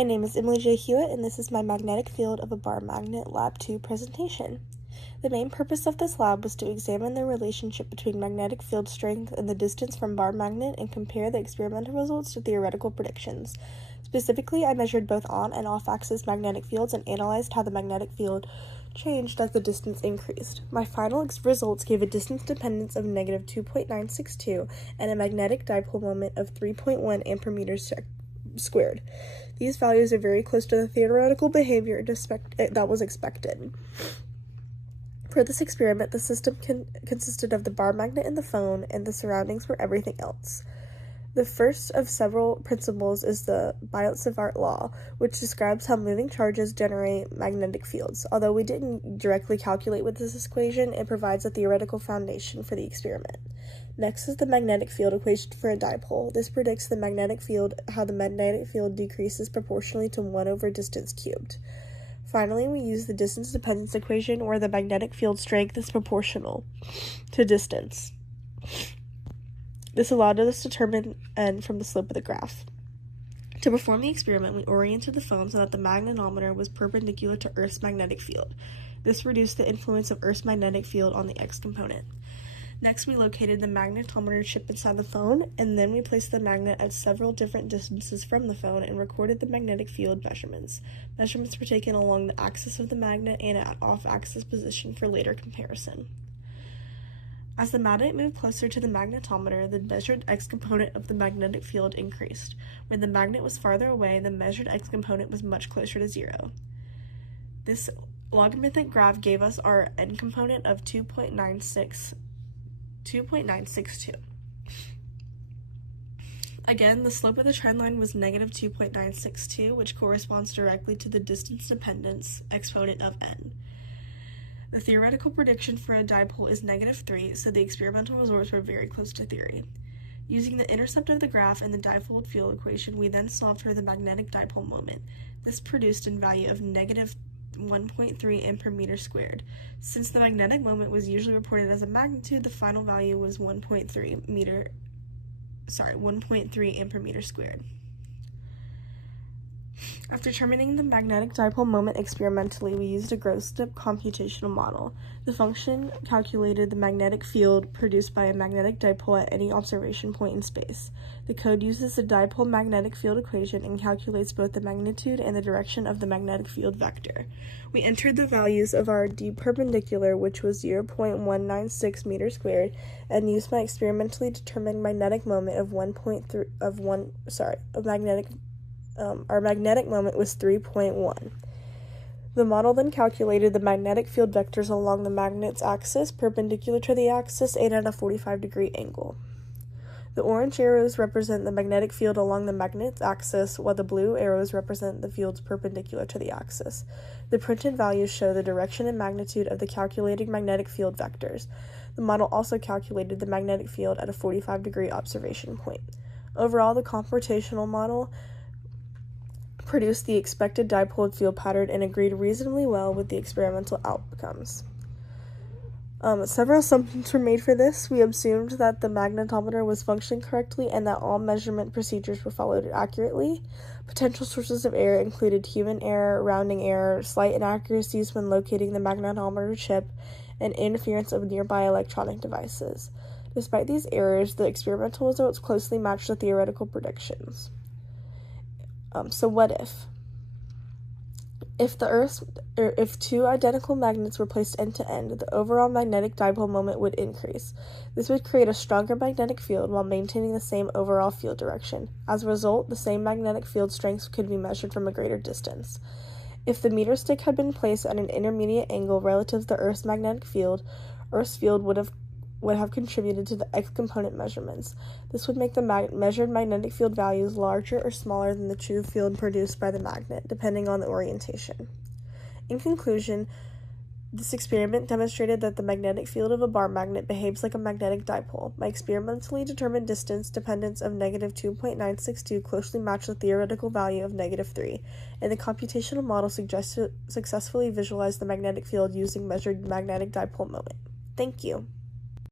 My name is Emily J. Hewitt, and this is my Magnetic Field of a Bar Magnet Lab 2 presentation. The main purpose of this lab was to examine the relationship between magnetic field strength and the distance from bar magnet and compare the experimental results to theoretical predictions. Specifically, I measured both on and off-axis magnetic fields and analyzed how the magnetic field changed as the distance increased. My final results gave a distance dependence of negative 2.962 and a magnetic dipole moment of 3.1 amperemeters squared. These values are very close to the theoretical behavior that was expected. For this experiment, the system consisted of the bar magnet and the phone, and the surroundings were everything else. The first of several principles is the Biot-Savart law, which describes how moving charges generate magnetic fields. Although we didn't directly calculate with this equation, it provides a theoretical foundation for the experiment. Next is the magnetic field equation for a dipole. This predicts how the magnetic field decreases proportionally to 1 over distance cubed. Finally, we use the distance dependence equation, where the magnetic field strength is proportional to distance. This allowed us to determine n from the slope of the graph. To perform the experiment, we oriented the phone so that the magnetometer was perpendicular to Earth's magnetic field. This reduced the influence of Earth's magnetic field on the x component. Next, we located the magnetometer chip inside the phone, and then we placed the magnet at several different distances from the phone and recorded the magnetic field measurements. Measurements were taken along the axis of the magnet and at off-axis position for later comparison. As the magnet moved closer to the magnetometer, the measured x-component of the magnetic field increased. When the magnet was farther away, the measured x-component was much closer to 0. This logarithmic graph gave us our n-component of 2.962. Again, the slope of the trend line was negative 2.962, which corresponds directly to the distance dependence exponent of n. The theoretical prediction for a dipole is negative 3, so the experimental results were very close to theory. Using the intercept of the graph and the dipole field equation, we then solved for the magnetic dipole moment. This produced a value of negative 1.3 amperemeter squared. Since the magnetic moment was usually reported as a magnitude, the final value was 1.3 amperemeter squared. After determining the magnetic dipole moment experimentally, we used a gross-step computational model. The function calculated the magnetic field produced by a magnetic dipole at any observation point in space. The code uses the dipole magnetic field equation and calculates both the magnitude and the direction of the magnetic field vector. We entered the values of our d perpendicular, which was 0.196 meters squared, and used my experimentally determined magnetic moment of our magnetic moment was 3.1. The model then calculated the magnetic field vectors along the magnet's axis, perpendicular to the axis, and at a 45-degree angle. The orange arrows represent the magnetic field along the magnet's axis, while the blue arrows represent the fields perpendicular to the axis. The printed values show the direction and magnitude of the calculated magnetic field vectors. The model also calculated the magnetic field at a 45-degree observation point. Overall, the computational model produced the expected dipole field pattern and agreed reasonably well with the experimental outcomes. Several assumptions were made for this. We assumed that the magnetometer was functioning correctly and that all measurement procedures were followed accurately. Potential sources of error included human error, rounding error, slight inaccuracies when locating the magnetometer chip, and interference of nearby electronic devices. Despite these errors, the experimental results closely matched the theoretical predictions. So what if? If two identical magnets were placed end to end, the overall magnetic dipole moment would increase. This would create a stronger magnetic field while maintaining the same overall field direction. As a result, the same magnetic field strength could be measured from a greater distance. If the meter stick had been placed at an intermediate angle relative to the Earth's magnetic field, Earth's field would have contributed to the x-component measurements. This would make the measured magnetic field values larger or smaller than the true field produced by the magnet, depending on the orientation. In conclusion, this experiment demonstrated that the magnetic field of a bar magnet behaves like a magnetic dipole. My experimentally determined distance dependence of negative 2.962 closely matched the theoretical value of negative 3, and the computational model successfully visualized the magnetic field using measured magnetic dipole moment. Thank you.